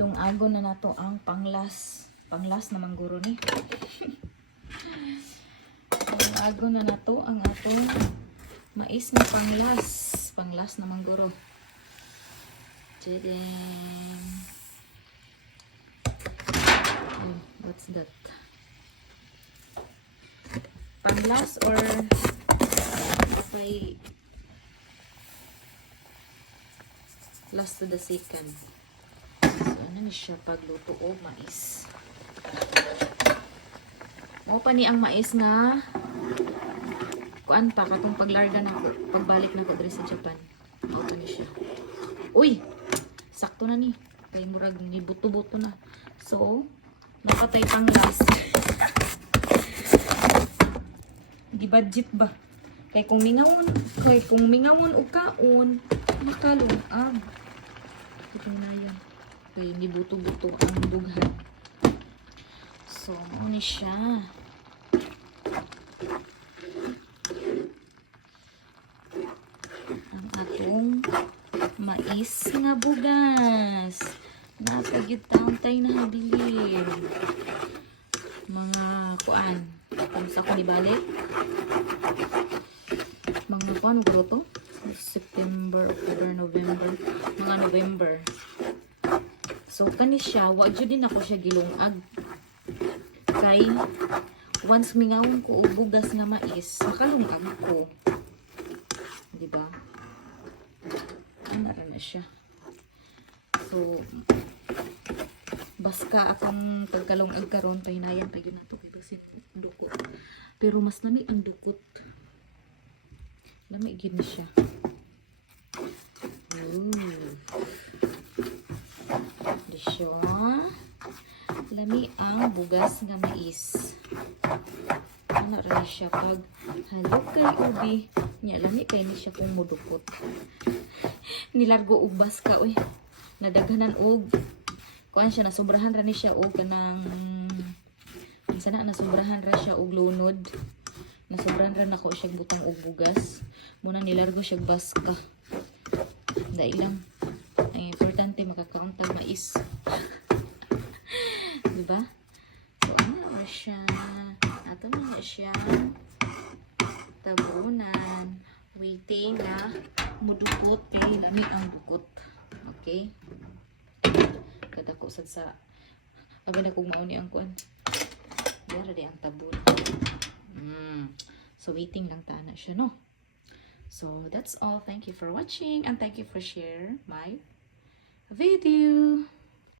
Gilong-agon na nato ang panglas. Panglas na mangguro ni. Gilong-agon na nato ang atong mais na panglas. Panglas na mangguro. Tadam! Oh, what's that? Panglas or by last to the second. So, ano ni siya pagluto o mais. O pa ni ang mais nga kuan pa katong paglarga na ko, pagbalik na ko diri sa Japan. O pa ni siya. Uy! Sakto na ni. Kay murag ni buto-buto na. So, napatay panglas. Di budget ba? Kay kung mingamon o kaon, makalungag. Ito na yan. Kaya hindi buto-buto ang dughan. So, ano siya? Ang atong mais nga bugas. Napagitang tayo na habilin. Mga kuan. Kung sa ko nibalik. Mga kuan, to? September, October, November. Mga November. So, kani siya, wag din ako siya gilungag. Kay, once mingawon ko o bugas nga mais, makalungag ko. Diba? Ano na siya. So, baska akong pagkalungag karon to hinayan pa yun nato kay basin dukot. Pero mas lami ang dukot. Lami gid siya. Disyo. Lami ang bugas nga mais. Ano rin siya pag halok kay ubi. Nya lami kay ni siya kung mudukot. Nilargo og baska uy. Nadaghanan og kuan siya nasubrahan ra ni siya og kanang sana nasubrahan ra siya og lunod. Nasubrahan ra nako siya butang og bugas. Muna nilargo siya baska. Dai lang. Ang importante makakaon tag mais. Diba? So, ano siya? Ato na siya. Tabunan. Waiting na mudukot kay lami ang dukot. Okay? Kada ko sad sa abi na kog mauni ang kuan. Dara di ang tabun. So, waiting lang ta na siya, no? So, that's all. Thank you for watching and thank you for sharing my video.